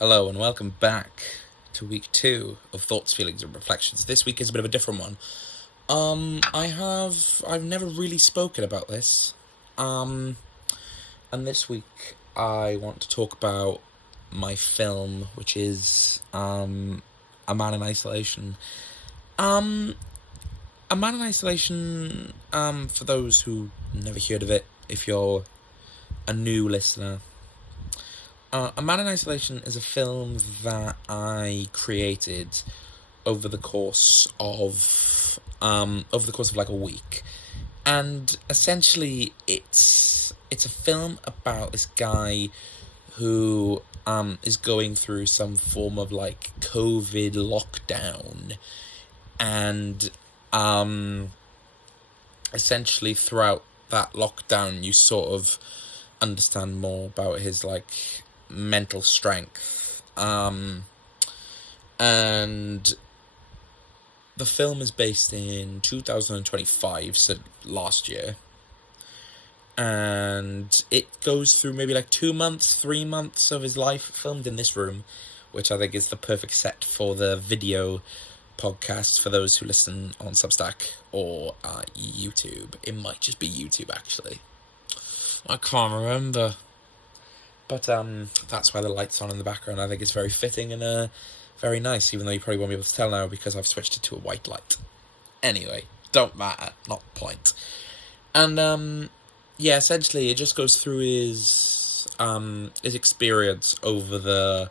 Hello and welcome back to week 2 of Thoughts, Feelings and Reflections. This week is a bit of a different one. I've never really spoken about this. And this week I want to talk about my film, which is A Man in Isolation. A Man in Isolation, for those who never heard of it, if you're a new listener, A Man in Isolation is a film that I created over the course of like a week, and essentially it's a film about this guy who is going through some form of like COVID lockdown, and essentially throughout that lockdown you sort of understand more about his like mental strength, and the film is based in 2025, so last year, and it goes through maybe like 3 months of his life filmed in this room, which I think is the perfect set for the video podcast for those who listen on Substack or YouTube. It might just be YouTube, actually. I can't remember. But that's why the light's on in the background. I think it's very fitting and very nice, even though you probably won't be able to tell now because I've switched it to a white light. Anyway, don't matter, not the point. And yeah, essentially it just goes through his experience over the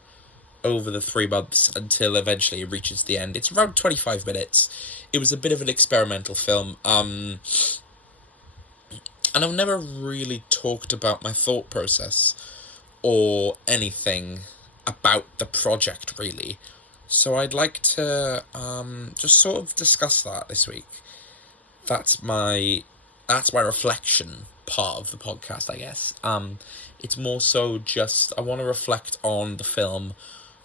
3 months until eventually it reaches the end. It's around 25 minutes. It was a bit of an experimental film. And I've never really talked about my thought process or anything about the project, really. So I'd like to just sort of discuss that this week. That's my reflection part of the podcast, I guess. It's more so just I want to reflect on the film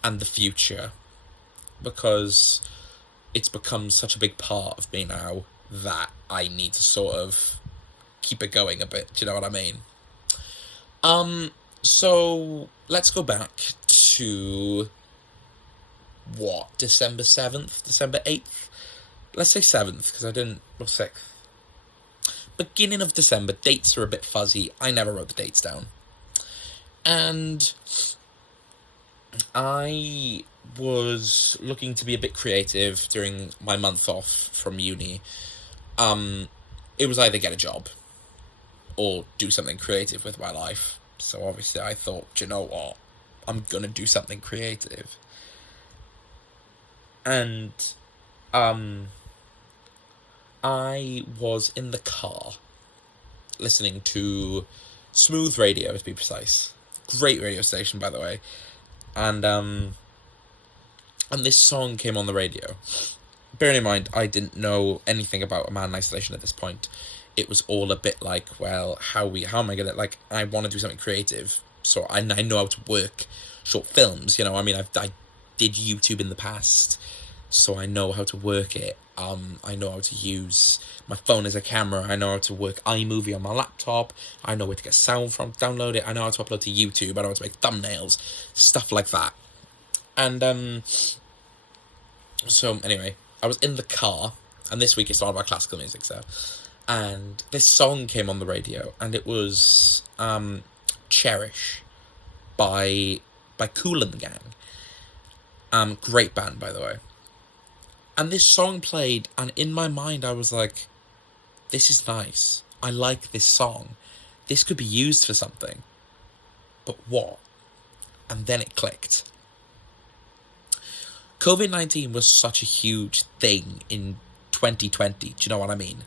and the future, because it's become such a big part of me now that I need to sort of keep it going a bit. Do you know what I mean? So let's go back to December 7th, December 8th? Let's say 7th, because I didn't, or 6th. Beginning of December, dates are a bit fuzzy. I never wrote the dates down. And I was looking to be a bit creative during my month off from uni. It was either get a job or do something creative with my life. So obviously I thought, you know what, I'm gonna do something creative. And I was in the car listening to Smooth Radio, to be precise. Great radio station, by the way. And this song came on the radio. Bearing in mind, I didn't know anything about A Man in Isolation at this point. It was all a bit like, well, how am I gonna, like, I want to do something creative, so I know how to work short films, you know. I mean, I did YouTube in the past, so I know how to work it. I know how to use my phone as a camera. I know how to work iMovie on my laptop. I know where to get sound from, download it. I know how to upload to YouTube. I know how to make thumbnails, stuff like that. And so anyway, I was in the car, and this week it's all about classical music, so. And this song came on the radio, and it was Cherish by Kool and the Gang. Great band, by the way. And this song played, and in my mind I was like, this is nice. I like this song. This could be used for something. But what? And then it clicked. COVID-19 was such a huge thing in 2020. Do you know what I mean?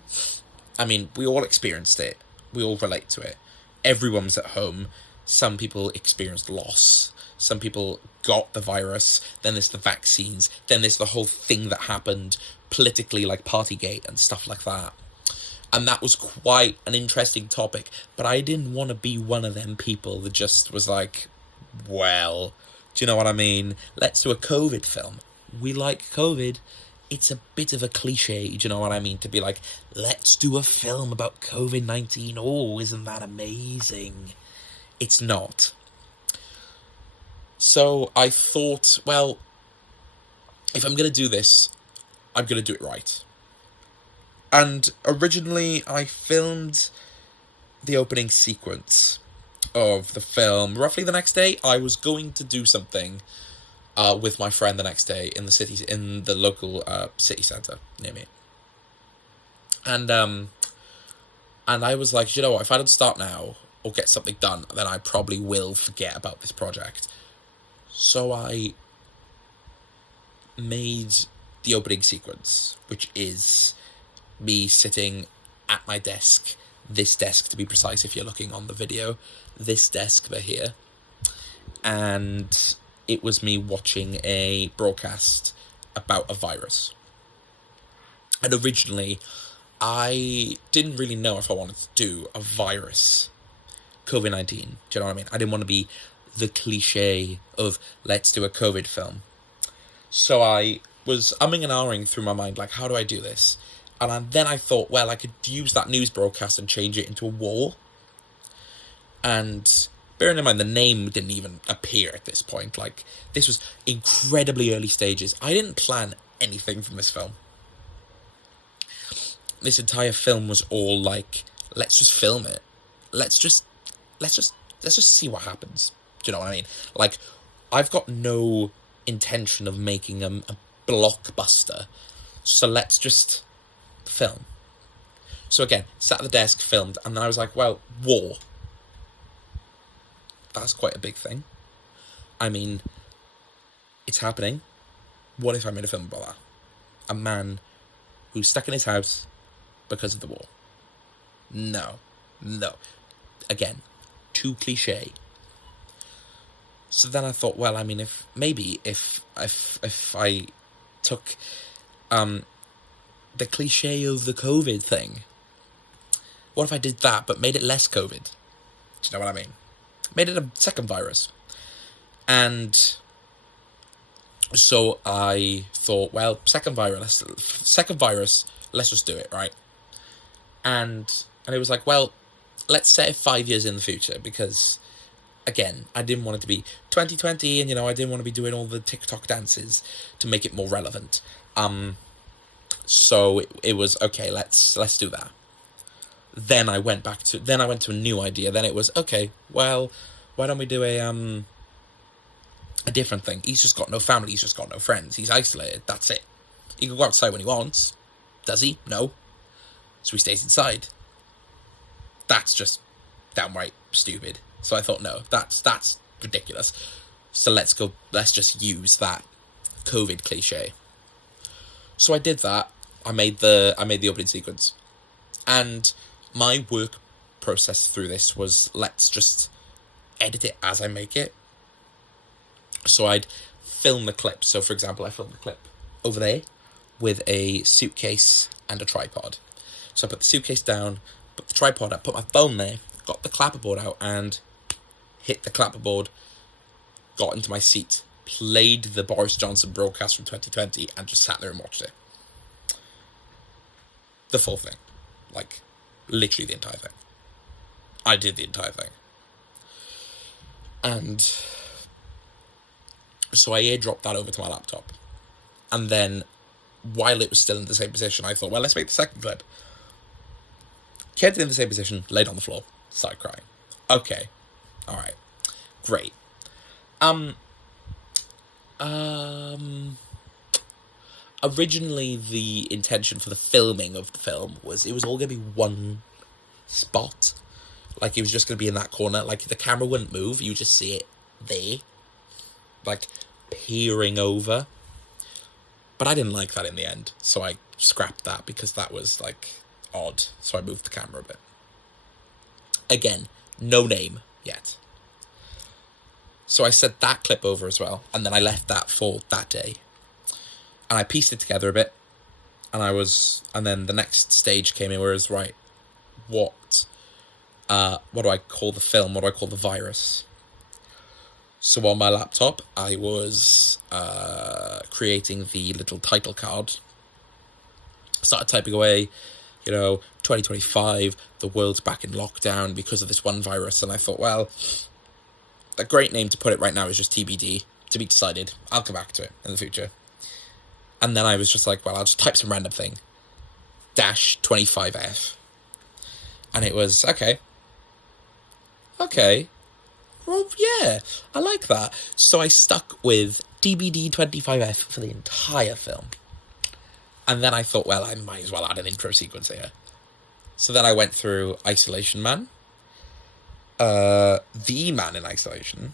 I mean, we all experienced it. We all relate to it. Everyone was at home. Some people experienced loss. Some people got the virus. Then there's the vaccines. Then there's the whole thing that happened politically, like Partygate and stuff like that. And that was quite an interesting topic. But I didn't want to be one of them people that just was like, well, do you know what I mean? Let's do a COVID film. We like COVID. It's a bit of a cliche, do you know what I mean? To be like, let's do a film about COVID-19. Oh, isn't that amazing? It's not. So I thought, well, if I'm going to do this, I'm going to do it right. And originally, I filmed the opening sequence of the film roughly the next day. I was going to do something with my friend the next day in the city, in the local city centre near me. And I was like, you know what, if I don't start now or get something done, then I probably will forget about this project. So I made the opening sequence, which is me sitting at my desk, this desk to be precise if you're looking on the video, this desk there here, and it was me watching a broadcast about a virus. And originally, I didn't really know if I wanted to do a virus, COVID-19, do you know what I mean? I didn't want to be the cliche of, let's do a COVID film. So I was umming and ahhing through my mind, like, how do I do this? And then I thought, well, I could use that news broadcast and change it into a war. And bearing in mind, the name didn't even appear at this point. Like, this was incredibly early stages. I didn't plan anything from this film. This entire film was all like, let's just film it. Let's just see what happens. Do you know what I mean? Like, I've got no intention of making a blockbuster. So let's just film. So again, sat at the desk, filmed, and then I was like, well, war. That's quite a big thing. I mean, it's happening. What if I made a film about that? A man who's stuck in his house because of the war. No. Again, too cliche. So then I thought, well, I mean, if I took the cliche of the COVID thing, what if I did that but made it less COVID? Do you know what I mean? Made it a second virus. And so I thought, well, second virus, let's just do it, right? And it was like, well, let's set it 5 years in the future, because again, I didn't want it to be 2020, and I didn't want to be doing all the TikTok dances to make it more relevant. So it was okay. Let's do that. Then I went to a new idea. Then it was okay. Well, why don't we do a different thing? He's just got no family. He's just got no friends. He's isolated. That's it. He can go outside when he wants. Does he? No. So he stays inside. That's just downright stupid. So I thought, no, that's ridiculous. So let's just use that COVID cliche. So I did that. I made the opening sequence. And my work process through this was, let's just edit it as I make it. So I'd film the clip. So for example, I filmed the clip over there with a suitcase and a tripod. So I put the suitcase down, put the tripod up, put my phone there, got the clapperboard out, and hit the clapperboard, got into my seat, played the Boris Johnson broadcast from 2020, and just sat there and watched it. The full thing. Like, literally the entire thing. I did the entire thing. And so I airdropped that over to my laptop. And then, while it was still in the same position, I thought, well, let's make the second clip. Kept it in the same position, laid on the floor, started crying. Okay. Alright. Great. Originally, the intention for the filming of the film was it was all going to be one spot. Like, it was just going to be in that corner. Like, the camera wouldn't move. You just see it there. Like, peering over. But I didn't like that in the end. So I scrapped that because that was, like, odd. So I moved the camera a bit. Again, no name yet. So I set that clip over as well. And then I left that for that day. And I pieced it together a bit. And then the next stage came in where it was, right, what do I call the film? What do I call the virus? So on my laptop, I was creating the little title card. Started typing away, 2025, the world's back in lockdown because of this one virus. And I thought, well, a great name to put it right now is just TBD, to be decided. I'll come back to it in the future. And then I was just like, well, I'll just type some random thing. Dash 25F. And it was, okay. Well, yeah, I like that. So I stuck with DBD 25F for the entire film. And then I thought, well, I might as well add an intro sequence here. So then I went through Isolation Man, The Man in Isolation.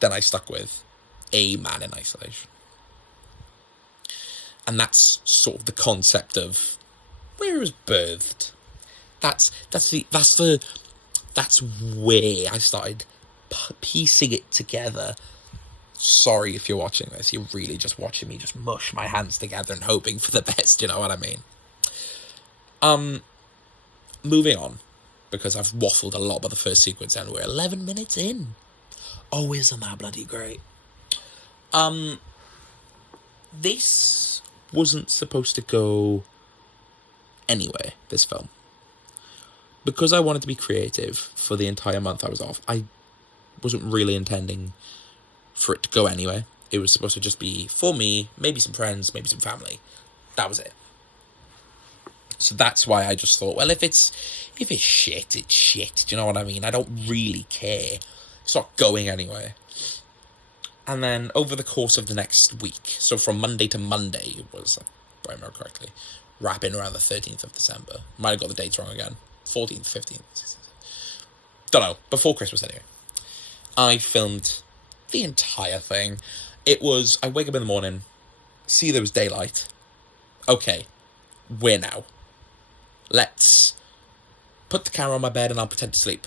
Then I stuck with A Man in Isolation. And that's sort of the concept of where it was birthed. That's where I started piecing it together. Sorry if you're watching this. You're really just watching me just mush my hands together and hoping for the best, you know what I mean? Moving on, because I've waffled a lot about the first sequence and we're 11 minutes in. Oh, isn't that bloody great? This wasn't supposed to go anywhere, this film. Because I wanted to be creative for the entire month I was off, I wasn't really intending for it to go anywhere. It was supposed to just be for me, maybe some friends, maybe some family. That was it. So that's why I just thought, well, if it's shit, it's shit. Do you know what I mean? I don't really care. It's not going anywhere. And then over the course of the next week, so from Monday to Monday, it was, if I remember correctly, wrapping around the 13th of December. Might have got the dates wrong again. 14th, 15th. Don't know. Before Christmas, anyway. I filmed the entire thing. It was, I wake up in the morning, see there was daylight. Okay, where now? Let's put the camera on my bed and I'll pretend to sleep.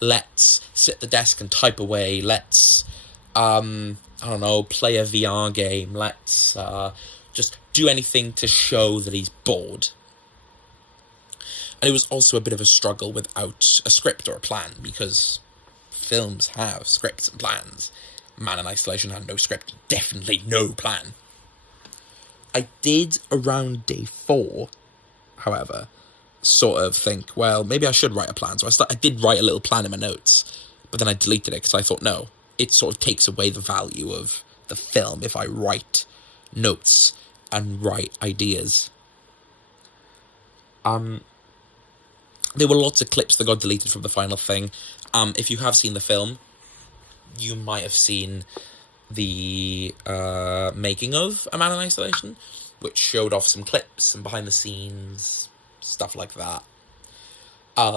Let's sit at the desk and type away. Let's, I don't know, play a VR game. Let's just do anything to show that he's bored. And it was also a bit of a struggle without a script or a plan, because films have scripts and plans. Man in Isolation had no script, definitely no plan. I did around day 4, however, sort of think, well, maybe I should write a plan. So I did write a little plan in my notes, but then I deleted it because I thought, no, it sort of takes away the value of the film if I write notes and write ideas. There were lots of clips that got deleted from the final thing. If you have seen the film, you might have seen the making of A Man in Isolation, which showed off some clips and behind the scenes, stuff like that.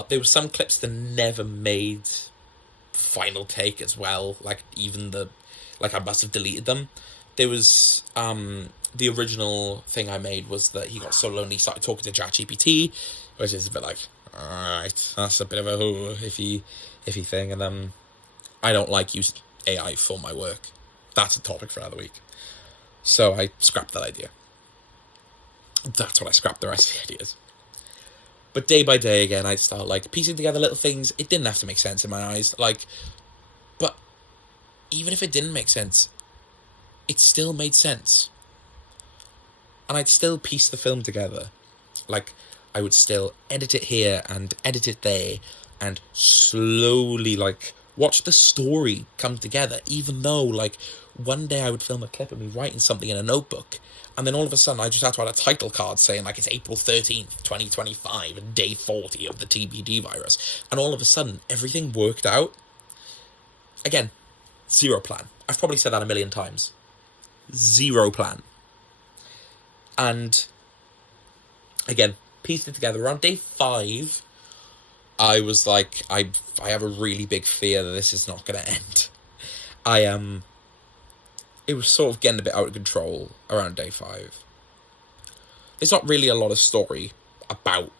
There were some clips that never made final take as well, like I must have deleted them. There was, the original thing I made was that he got so lonely he started talking to ChatGPT, which is a bit like, alright, that's a bit of a iffy thing, and I don't like using AI for my work. That's a topic for another week. So I scrapped that idea. That's what I scrapped the rest of the ideas. But day by day, again, I'd start, piecing together little things. It didn't have to make sense in my eyes. But even if it didn't make sense, it still made sense. And I'd still piece the film together. I would still edit it here and edit it there and slowly, watch the story come together, even though, one day I would film a clip of me writing something in a notebook, and then all of a sudden I just had to add a title card saying, it's April 13th, 2025, and day 40 of the TBD virus, and all of a sudden, everything worked out. Again, zero plan. I've probably said that a million times. Zero plan. And, again, pieced it together. Around day 5, I was like, I have a really big fear that this is not going to end. It was sort of getting a bit out of control around day 5. There's not really a lot of story about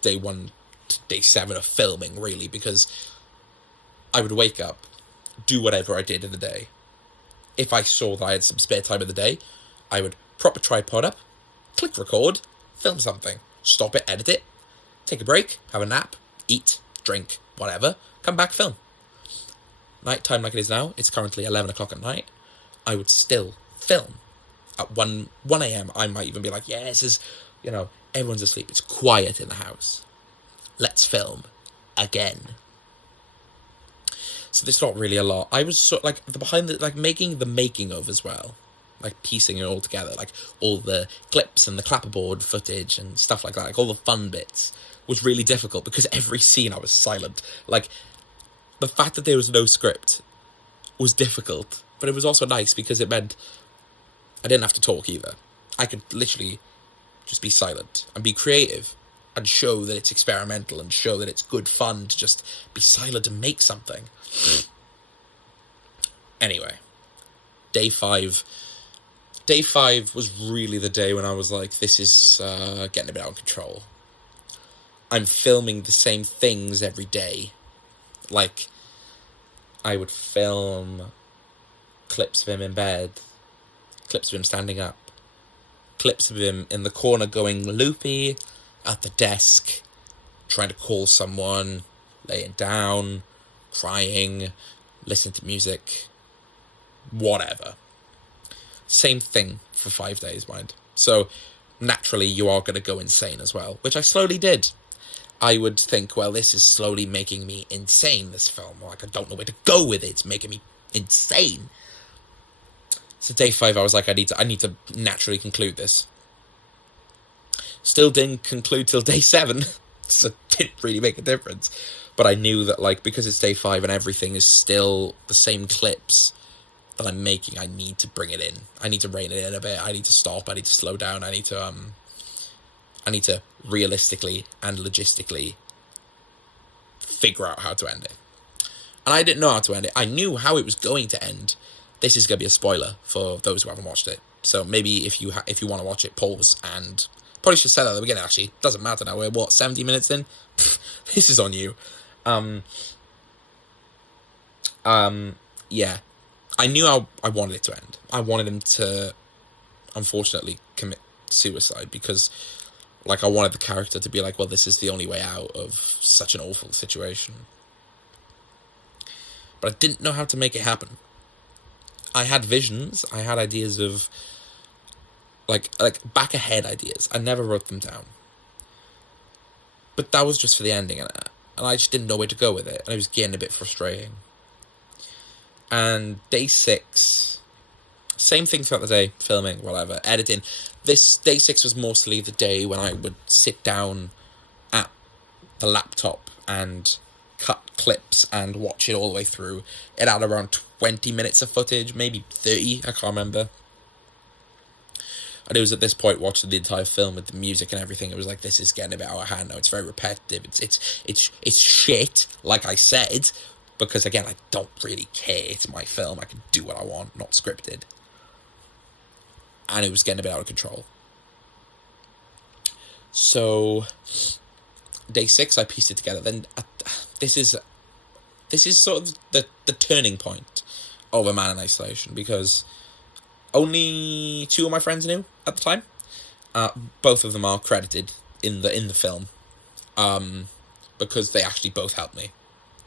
day 1 to day 7 of filming, really, because I would wake up, do whatever I did in the day. If I saw that I had some spare time in the day, I would prop a tripod up, click record, film something, stop it, edit it, take a break, have a nap, eat, drink, whatever, come back, film. Night time like it is now, it's currently 11 o'clock at night, I would still film. At 1 a.m, I might even be like, yeah, this is, everyone's asleep, it's quiet in the house. Let's film again. So there's not really a lot. I was sort of like the behind the like making the making of as well, like piecing it all together, like all the clips and the clapperboard footage and stuff like that, like all the fun bits was really difficult because every scene I was silent. Like the fact that there was no script was difficult, but it was also nice because it meant I didn't have to talk either. I could literally just be silent and be creative and show that it's experimental and show that it's good fun to just be silent and make something. Anyway, day 5. Day 5 was really the day when I was like, this is getting a bit out of control. I'm filming the same things every day. Like, I would film clips of him in bed, clips of him standing up, clips of him in the corner going loopy at the desk, trying to call someone, laying down, crying, listening to music, whatever. Same thing for 5 days, mind. So naturally you are going to go insane as well, which I slowly did. I would think, well, this is slowly making me insane, this film. Like, I don't know where to go with it. It's making me insane. So day 5, I was like, I need to naturally conclude this. Still didn't conclude till day 7, so it didn't really make a difference. But I knew that, like, because it's day 5 and everything is still the same clips that I'm making, I need to bring it in. I need to rein it in a bit. I need to stop. I need to slow down. I need to realistically and logistically figure out how to end it. And I didn't know how to end it. I knew how it was going to end. This is going to be a spoiler for those who haven't watched it. So maybe if you want to watch it, pause and... Probably should say that at the beginning, actually. Doesn't matter now. We're, 70 minutes in? This is on you. Yeah. I knew how I wanted it to end. I wanted him to, unfortunately, commit suicide because, like, I wanted the character to be like, well, this is the only way out of such an awful situation. But I didn't know how to make it happen. I had visions. I had ideas of, like back ahead ideas. I never wrote them down. But that was just for the ending, and I just didn't know where to go with it, and it was getting a bit frustrating. And day 6, same thing throughout the day, filming, whatever, editing. This day 6 was mostly the day when I would sit down at the laptop and cut clips and watch it all the way through. It had around 20 minutes of footage, maybe 30, I can't remember. And it was at this point watching the entire film with the music and everything. It was like, this is getting a bit out of hand now. It's very repetitive. It's shit, like I said, because again, I don't really care. It's my film. I can do what I want, not scripted. And it was getting a bit out of control. So day 6, I pieced it together. Then this is sort of the turning point of A Man in Isolation, because only 2 of my friends knew at the time. Both of them are credited in the film, because they actually both helped me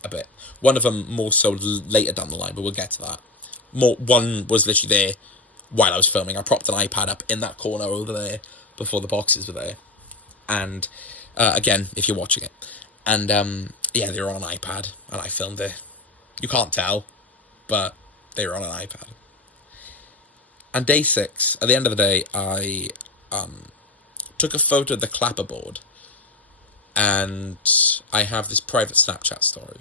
a bit. One of them more so later down the line, but we'll get to that. One was literally there while I was filming. I propped an iPad up in that corner over there before the boxes were there. And again, if you're watching it. And yeah, they were on an iPad, and I filmed it. You can't tell, but they were on an iPad. And day 6, at the end of the day, I took a photo of the clapperboard, and I have this private Snapchat story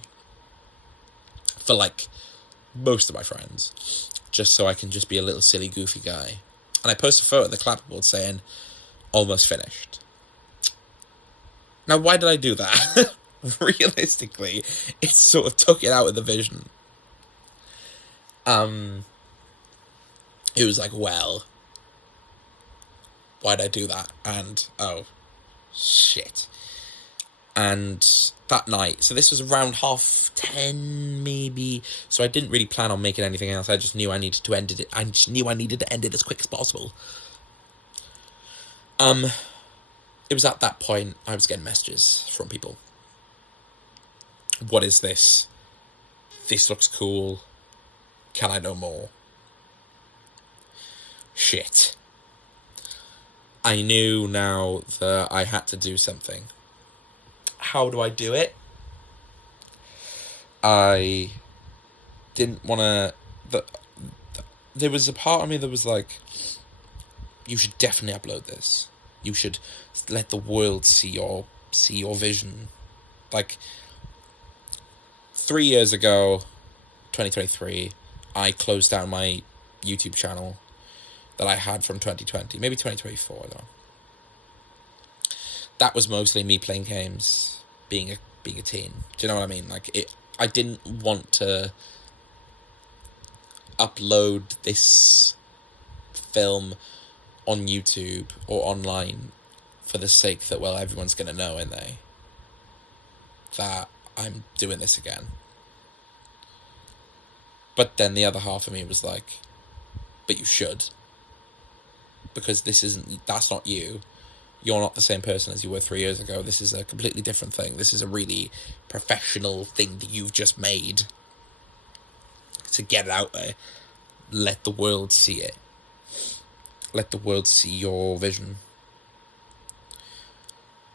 for, like, most of my friends, just so I can just be a little silly, goofy guy. And I posted a photo of the clapperboard saying, almost finished. Now, why did I do that? Realistically, it sort of took it out of the vision. It was like, well, why'd I do that? And, oh, shit. And that night, so this was around 10:30, maybe, so I didn't really plan on making anything else. I just knew I needed to end it. I just knew I needed to end it as quick as possible. It was at that point I was getting messages from people. What is this? This looks cool. Can I know more? Shit. I knew now that I had to do something. How do I do it? I didn't want to... There was a part of me that was like, you should definitely upload this. You should let the world see your vision. Like, 3 years ago, 2023, I closed down my YouTube channel that I had from 2020, maybe 2024, I don't know. That was mostly me playing games, being a teen. Do you know what I mean? Like, I didn't want to upload this film on YouTube or online for the sake that, well, everyone's going to know, ain't they, that I'm doing this again. But then the other half of me was like, but you should. Because that's not you. You're not the same person as you were 3 years ago. This is a completely different thing. This is a really professional thing that you've just made. To get it out there. Let the world see it. Let the world see your vision.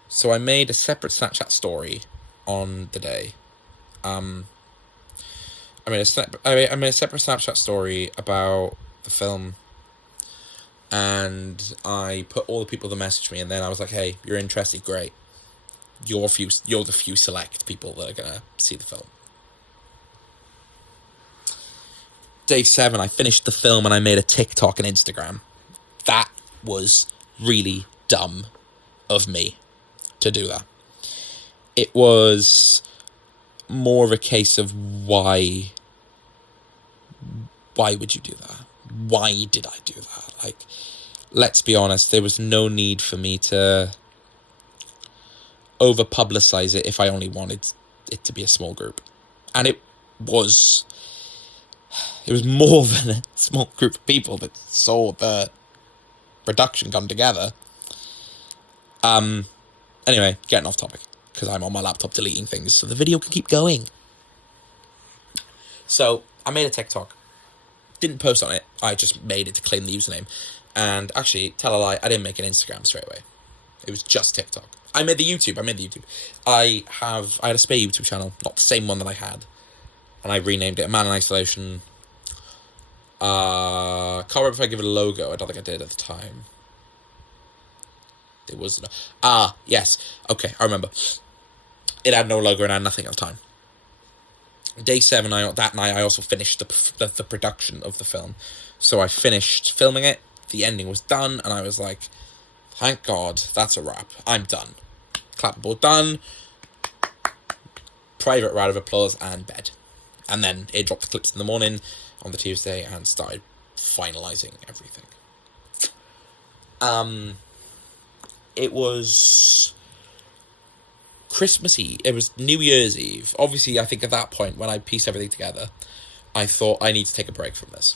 So I made a separate Snapchat story on the day. I made a separate Snapchat story about the film, and I put all the people that messaged me, and then I was like, hey, you're interested, great. You're the few select people that are gonna see the film. Day 7, I finished the film and I made a TikTok and Instagram. That was really dumb of me to do that. It was more of a case of why would you do that? Why did I do that? Like, let's be honest, there was no need for me to over-publicize it if I only wanted it to be a small group. And it was more than a small group of people that saw the production come together. Anyway, getting off topic, because I'm on my laptop deleting things so the video can keep going. So, I made a TikTok. Didn't post on it, I just made it to claim the username. And actually, tell a lie, I didn't make an Instagram straight away. It was just TikTok. I made the YouTube. I had a spare YouTube channel, not the same one that I had. And I renamed it Man in Isolation. Can't remember if I give it a logo. I don't think I did at the time. There was no... yes. Okay, I remember. It had no logo and I had nothing at the time. Day 7, that night, I also finished the production of the film. So I finished filming it, the ending was done, and I was like, thank God, that's a wrap. I'm done. Clapperboard done. Private round of applause and bed. And then it dropped the clips in the morning on the Tuesday and started finalising everything. It was Christmas Eve. It was New Year's Eve. Obviously, I think at that point, when I pieced everything together, I thought I need to take a break from this.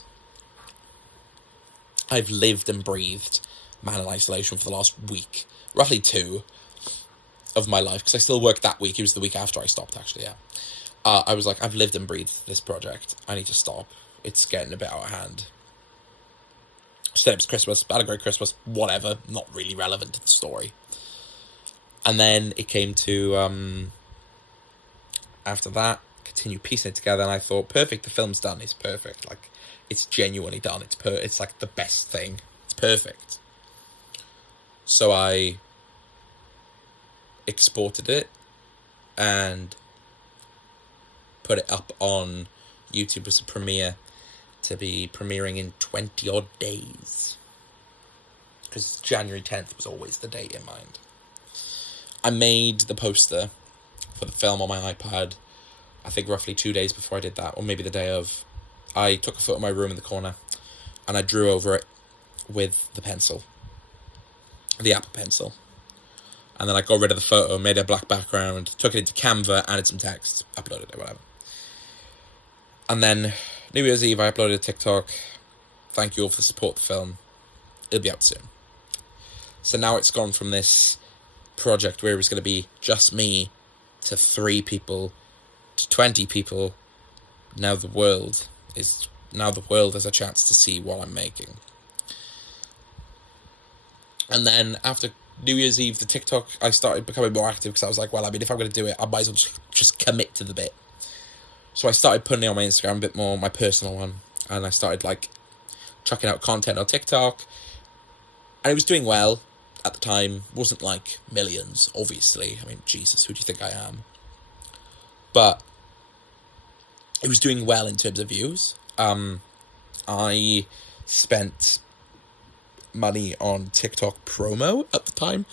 I've lived and breathed Man in Isolation for the last week, roughly 2 of my life, because I still worked that week. It was the week after I stopped, actually, yeah. I was like, I've lived and breathed this project. I need to stop. It's getting a bit out of hand. So it was Christmas, had a great Christmas, whatever, not really relevant to the story. And then it came to, after that, continue piecing it together, and I thought, perfect, the film's done, it's perfect, like, it's genuinely done, it's like the best thing, it's perfect. So I exported it, and put it up on YouTube as a premiere, to be premiering in 20 odd days. Because January 10th was always the date in mind. I made the poster for the film on my iPad, I think roughly 2 days before I did that, or maybe the day of. I took a photo of my room in the corner, and I drew over it with the pencil, the Apple Pencil. And then I got rid of the photo, made a black background, took it into Canva, added some text, uploaded it, whatever. And then New Year's Eve, I uploaded a TikTok. Thank you all for the support of the film. It'll be out soon. So now it's gone from this project where it was going to be just me to 3 people to 20 people. Now the world has a chance to see what I'm making. And then after New Year's Eve, the TikTok, I started becoming more active because I was like, well, I mean, if I'm going to do it, I might as well just commit to the bit. So I started putting it on my Instagram a bit more, my personal one, and I started like chucking out content on TikTok, and it was doing well at the time. Wasn't like millions, obviously. I mean, Jesus, who do you think I am? But it was doing well in terms of views. I spent money on TikTok promo at the time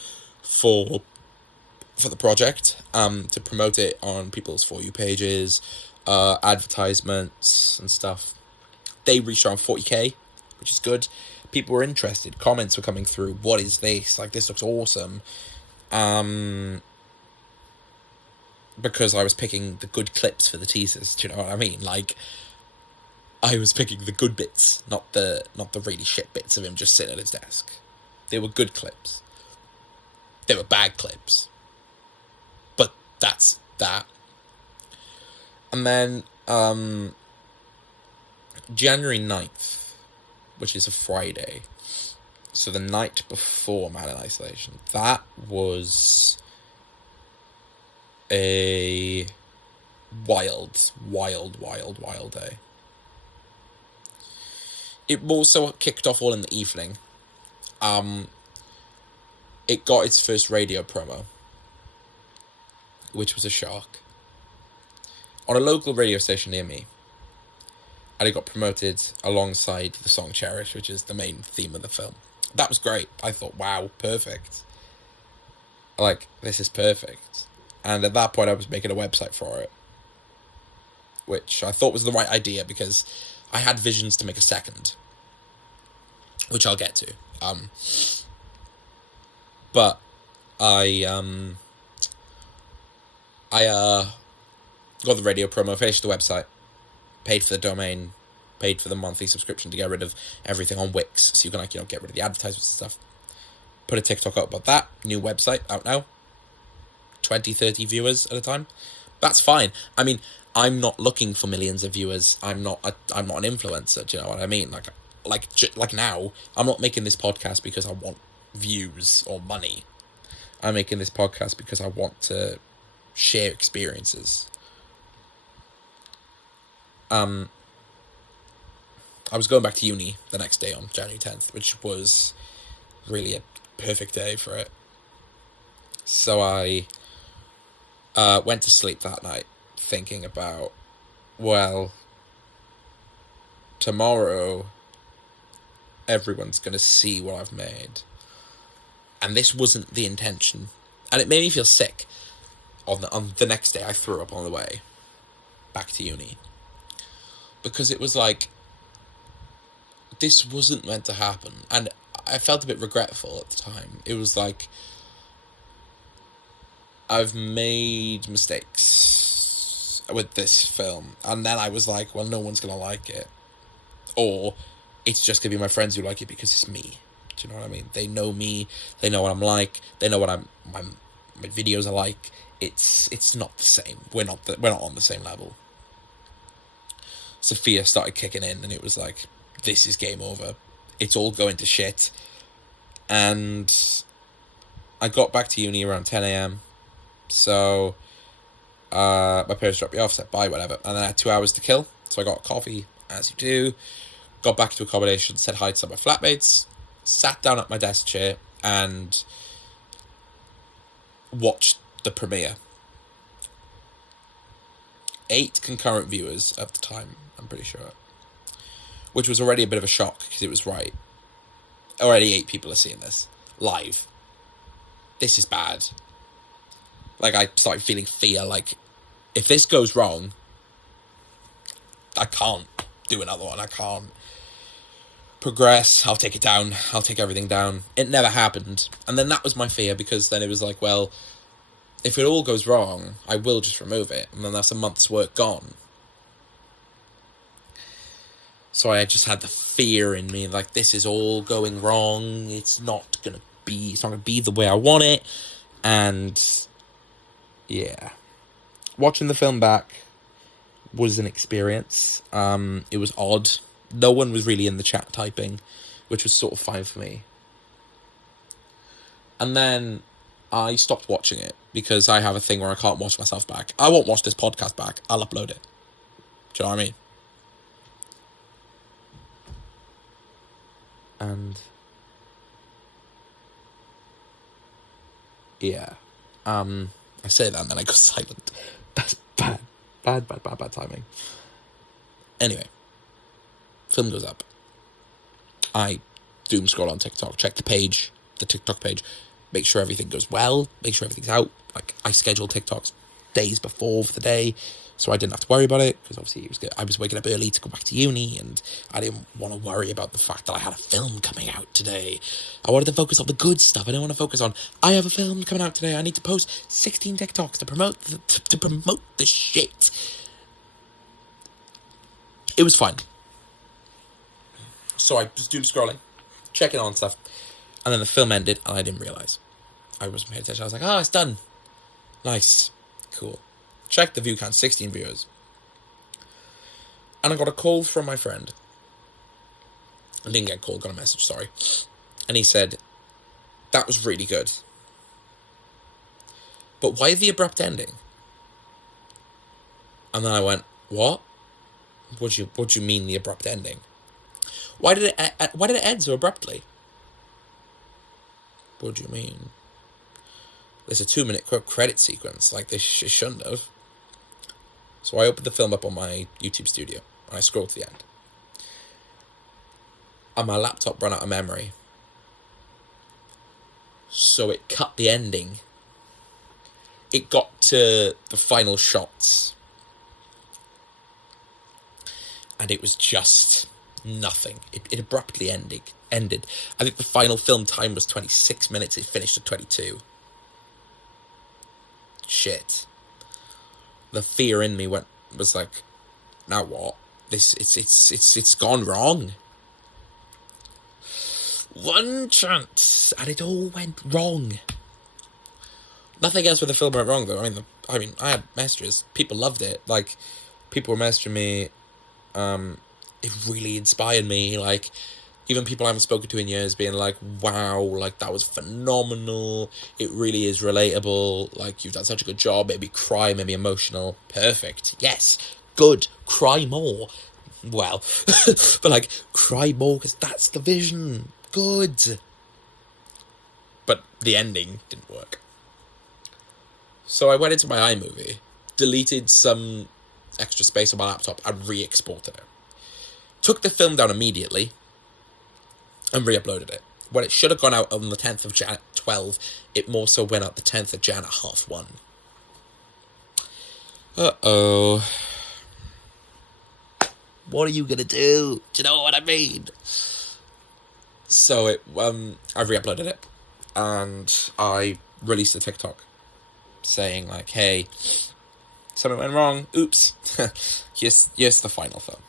for the project, to promote it on people's For You pages, advertisements and stuff. They reached around 40k, which is good. People were interested. Comments were coming through. What is this? Like, this looks awesome. Because I was picking the good clips for the teasers. Do you know what I mean? Like, I was picking the good bits, not the really shit bits of him just sitting at his desk. They were good clips. They were bad clips. But that's that. And then January 9th, which is a Friday, so the night before Man in Isolation, that was a wild day. It also kicked off all in the evening. It got its first radio promo, which was a shock, on a local radio station near me. And it got promoted alongside the song Cherish, which is the main theme of the film. That was great. I thought, wow, perfect. Like, this is perfect. And at that point, I was making a website for it, which I thought was the right idea, because I had visions to make a second, which I'll get to. But I got the radio promo, finished the website, paid for the domain, paid for the monthly subscription to get rid of everything on Wix, so you can, like, get rid of the advertisements and stuff. Put a TikTok up about that. New website out now. 20, 30 viewers at a time. That's fine. I mean, I'm not looking for millions of viewers. I'm not an influencer. Do you know what I mean? Like now, I'm not making this podcast because I want views or money. I'm making this podcast because I want to share experiences. I was going back to uni the next day on January 10th, which was really a perfect day for it. So I went to sleep that night thinking about, well, tomorrow everyone's going to see what I've made. And this wasn't the intention. And it made me feel sick. On the next day, I threw up on the way back to uni. Because it was like, this wasn't meant to happen. And I felt a bit regretful at the time. It was like, I've made mistakes with this film. And then I was like, well, no one's going to like it. Or it's just going to be my friends who like it because it's me. Do you know what I mean? They know me. They know what I'm like. They know what my videos are like. It's not the same. We're not on the same level. Sophia started kicking in, and it was like, this is game over. It's all going to shit. And I got back to uni around 10 a.m. So my parents dropped me off, said bye, whatever. And then I had 2 hours to kill. So I got coffee, as you do. Got back to accommodation, said hi to some of my flatmates. Sat down at my desk chair and watched the premiere. 8 concurrent viewers at the time, I'm pretty sure. Which was already a bit of a shock, because it was right. Already 8 people are seeing this live. This is bad. Like, I started feeling fear, like, if this goes wrong, I can't do another one. I can't progress. I'll take it down. I'll take everything down. It never happened. And then that was my fear, because then it was like, well, if it all goes wrong, I will just remove it. And then that's a month's work gone. So I just had the fear in me, like, this is all going wrong. It's not going to be the way I want it. And yeah. Watching the film back was an experience. It was odd. No one was really in the chat typing, which was sort of fine for me. And then I stopped watching it, because I have a thing where I can't watch myself back. I won't watch this podcast back. I'll upload it. Do you know what I mean? And yeah, I say that and then I go silent. That's bad timing. Anyway, film goes up. I doom scroll on TikTok, check the TikTok page, make sure everything goes well, make sure everything's out. Like, I schedule TikToks days before for the day, so I didn't have to worry about it, because obviously I was waking up early to go back to uni, and I didn't want to worry about the fact that I had a film coming out today. I wanted to focus on the good stuff. I didn't want to focus on, I have a film coming out today, I need to post 16 TikToks to promote the shit. It was fine. So I was doom scrolling, checking on stuff, and then the film ended, and I didn't realise. I wasn't paying attention. I was like, it's done. Nice. Cool. Check the view count, 16 viewers. And I got a call from my friend. I didn't get a call, got a message, sorry. And he said, that was really good. But why the abrupt ending? And then I went, what? What do you mean the abrupt ending? Why did it end so abruptly? What do you mean? There's a 2-minute credit sequence, like this shouldn't have. So I opened the film up on my YouTube studio, and I scrolled to the end. And my laptop ran out of memory. So it cut the ending. It got to the final shots. And it was just nothing. It abruptly ended. I think the final film time was 26 minutes. It finished at 22. Shit. The fear in me was like, now what? It's gone wrong. One chance, and it all went wrong. Nothing else with the film went wrong though. I mean, I had messages. People loved it. Like, people were messaging me. It really inspired me. Like, even people I haven't spoken to in years being like, wow, like, that was phenomenal. It really is relatable. Like, you've done such a good job. Maybe cry, maybe emotional. Perfect. Yes. Good. Cry more. Well, but like, cry more, because that's the vision. Good. But the ending didn't work. So I went into my iMovie, deleted some extra space on my laptop, and re-exported it. Took the film down immediately and re-uploaded it. When it should have gone out on the 10th of Jan at 12, it more so went out the 10th of Jan at 1:30. Uh-oh. What are you gonna do? Do you know what I mean? So I re-uploaded it, and I released a TikTok saying like, hey, something went wrong, oops. Here's the final film.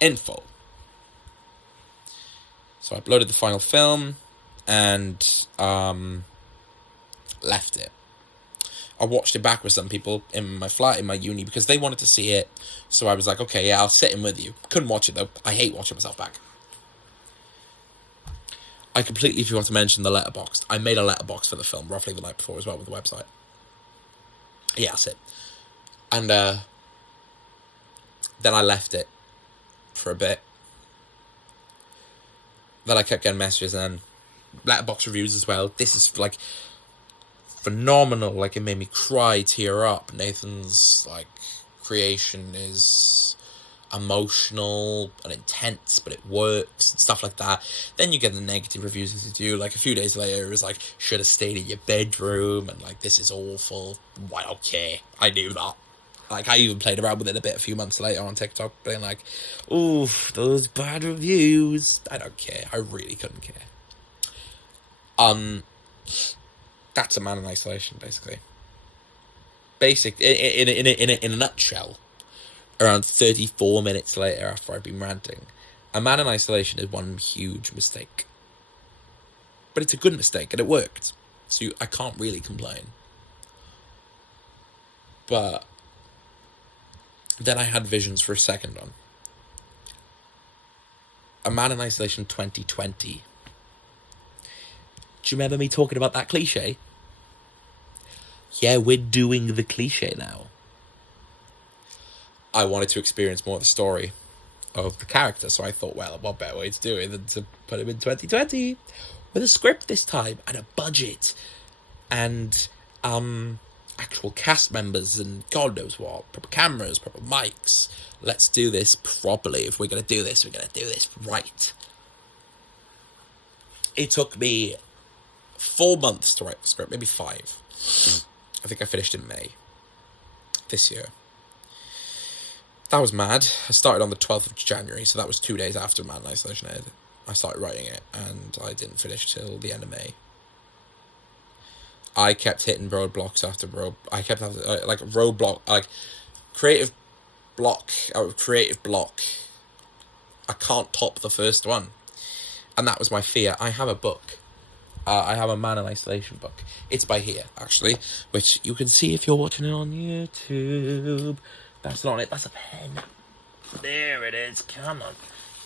In full. So I uploaded the final film and left it. I watched it back with some people in my flat, in my uni, because they wanted to see it. So I was like, okay, yeah, I'll sit in with you. Couldn't watch it though. I hate watching myself back. I completely forgot to mention the letterboxd. I made a letterbox for the film roughly the night before as well with the website. Yeah, that's it. And then I left it for a bit. Then I kept getting messages and letterbox reviews as well. This is like phenomenal. Like, it made me cry, tear up. Nathan's like creation is emotional and intense, but it works and stuff like that. Then you get the negative reviews as you do. Like, a few days later, it was like, should have stayed in your bedroom, and like, this is awful. Why, okay, I knew that. Like, I even played around with it a bit a few months later on TikTok, being like, oof, those bad reviews. I don't care. I really couldn't care. That's A Man in Isolation, basically. In a nutshell. Around 34 minutes later, after I'd been ranting, A Man in Isolation is one huge mistake. But it's a good mistake, and it worked. So I can't really complain. But then I had visions for a second on A Man in Isolation 2020. Do you remember me talking about that cliche? Yeah, we're doing the cliche now. I wanted to experience more of the story of the character. So I thought, well, what better way to do it than to put him in 2020 with a script this time and a budget and actual cast members and God knows what, proper cameras, proper mics. Let's do this properly. If we're going to do this, we're going to do this right. It took me 4 months to write the script, maybe 5. I think I finished in May this year. That was mad. I started on the 12th of January, so that was 2 days after Man in Isolation aired. I started writing it, and I didn't finish till the end of May. I kept hitting roadblocks after I kept having, like, roadblock, like, creative block out of creative block. I can't top the first one. And that was my fear. I have a book. I have a Man in Isolation book. It's by here, actually, which you can see if you're watching it on YouTube. That's not it. That's a pen. There it is. Come on.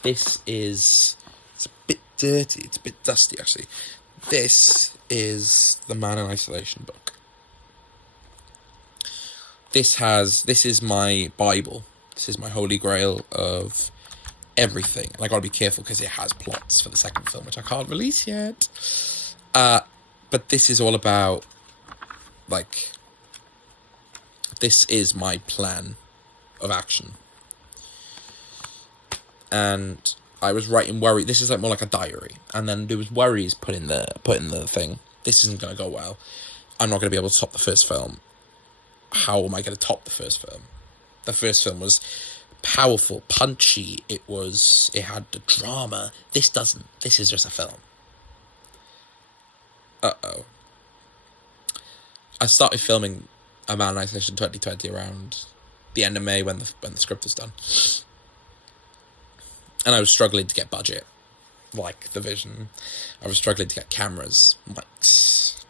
This is... It's a bit dirty. It's a bit dusty, actually. This is the Man in Isolation book. This is my Bible. This is my holy grail of everything. And I gotta be careful because it has plots for the second film, which I can't release yet. But this is all about, like, this is my plan of action. And I was writing worry. This is like more like a diary, and then there was worries put in the thing. This isn't gonna go well. I'm not gonna be able to top the first film. How am I gonna top the first film? The first film was powerful, punchy. It had the drama. This doesn't. This is just a film. I started filming A Man in Isolation 2020 around the end of May when the script was done. And I was struggling to get budget, like the vision. I was struggling to get cameras, mics.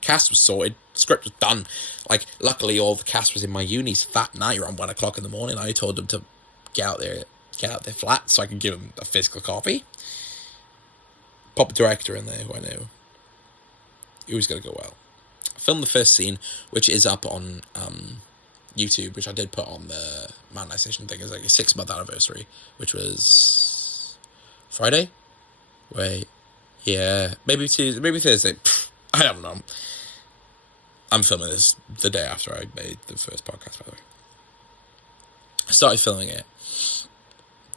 Cast was sorted, script was done. Like, luckily all the cast was in my unis that night around 1 o'clock in the morning. I told them to get out their flat so I could give them a physical copy. Pop a director in there who I knew. It was going to go well. I filmed the first scene, which is up on YouTube, which I did put on the Man in Isolation thing. It's like a 6-month anniversary, which was Friday? Wait. Yeah. Maybe Tuesday, maybe Thursday. I don't know. I'm filming this the day after I made the first podcast, by the way. I started filming it.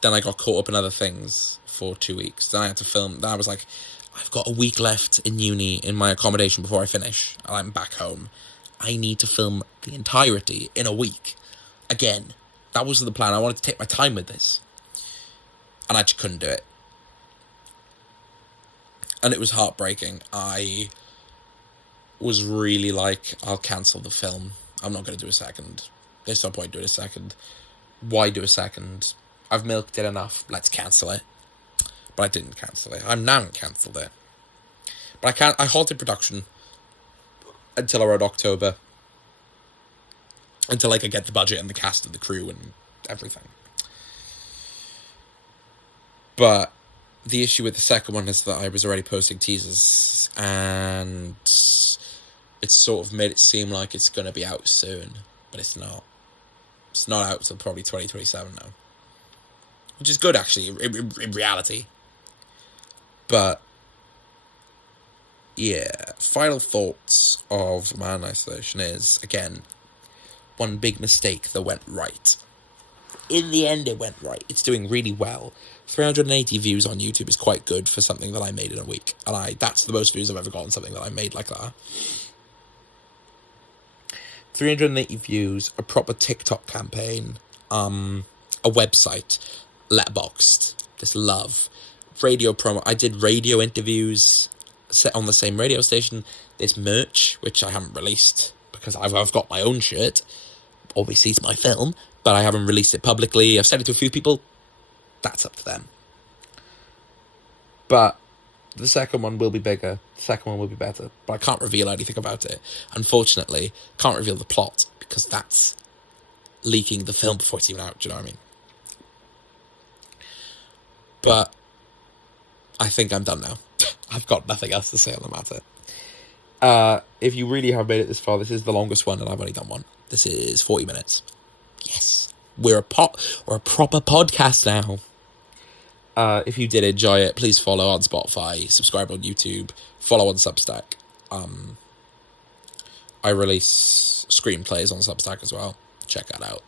Then I got caught up in other things for 2 weeks. Then I had to film. Then I was like, I've got a week left in uni in my accommodation before I finish. And I'm back home. I need to film the entirety in a week. Again, that wasn't the plan. I wanted to take my time with this. And I just couldn't do it. And it was heartbreaking. I was really like, I'll cancel the film. I'm not going to do a second. There's no point doing a second. Why do a second? I've milked it enough. Let's cancel it. But I didn't cancel it. I'm now cancelled it. But I halted production until around October. Until I could get the budget and the cast and the crew and everything. But the issue with the second one is that I was already posting teasers, and it's sort of made it seem like it's going to be out soon, but it's not. It's not out until probably 2027 now. Which is good, actually, in reality. But, yeah, final thoughts of Man in Isolation is, again, one big mistake that went right. In the end, it went right. It's doing really well. 380 views on YouTube is quite good for something that I made in a week. And that's the most views I've ever gotten something that I made like that. 380 views, a proper TikTok campaign, a website, Letterboxd, this love, radio promo. I did radio interviews set on the same radio station, this merch, which I haven't released because I've got my own shirt. Obviously, it's my film, but I haven't released it publicly. I've sent it to a few people. That's up to them. But the second one will be bigger. The second one will be better. But I can't reveal anything about it. Unfortunately, can't reveal the plot because that's leaking the film before it's even out. Do you know what I mean? But I think I'm done now. I've got nothing else to say on the matter. If you really have made it this far, this is the longest one, and I've only done one. This is 40 minutes. Yeah. we're a proper podcast now. If you did enjoy it, please follow on Spotify, subscribe on YouTube, follow on Substack. I release screenplays on Substack as well. Check that out.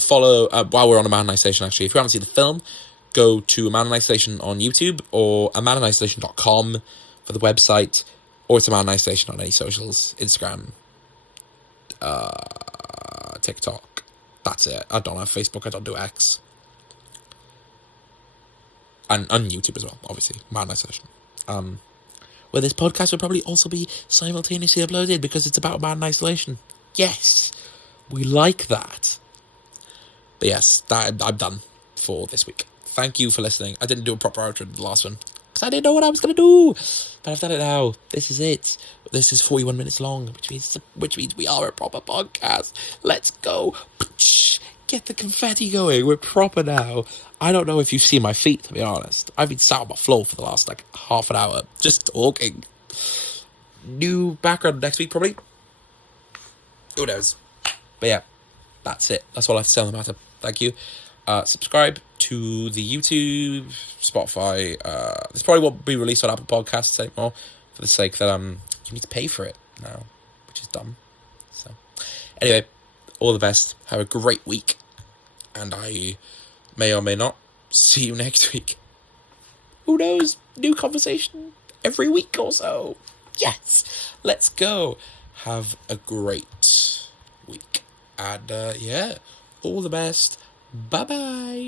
Follow, while we're on Amanonization, actually, if you haven't seen the film, go to Amanonization on YouTube or amanonization.com for the website, or it's Amanonization on any socials, Instagram, TikTok. That's it. I don't have Facebook, I don't do X. And on YouTube as well, obviously, Amanonization. Where this podcast will probably also be simultaneously uploaded because it's about man isolation. Yes, we like that. But yes, I'm done for this week. Thank you for listening. I didn't do a proper outro in the last one because I didn't know what I was going to do. But I've done it now. This is it. This is 41 minutes long, which means we are a proper podcast. Let's go. Get the confetti going. We're proper now. I don't know if you've seen my feet, to be honest. I've been sat on my floor for the last, half an hour, just talking. New background next week, probably. Who knows? But yeah, that's it. That's all I have to say on the matter. Thank you. Subscribe to the YouTube, Spotify. This probably won't be released on Apple Podcasts anymore, for the sake that you need to pay for it now, which is dumb. So, anyway, all the best. Have a great week, and I may or may not see you next week. Who knows? New conversation every week or so. Yes, let's go. Have a great week, and yeah, all the best. Bye bye.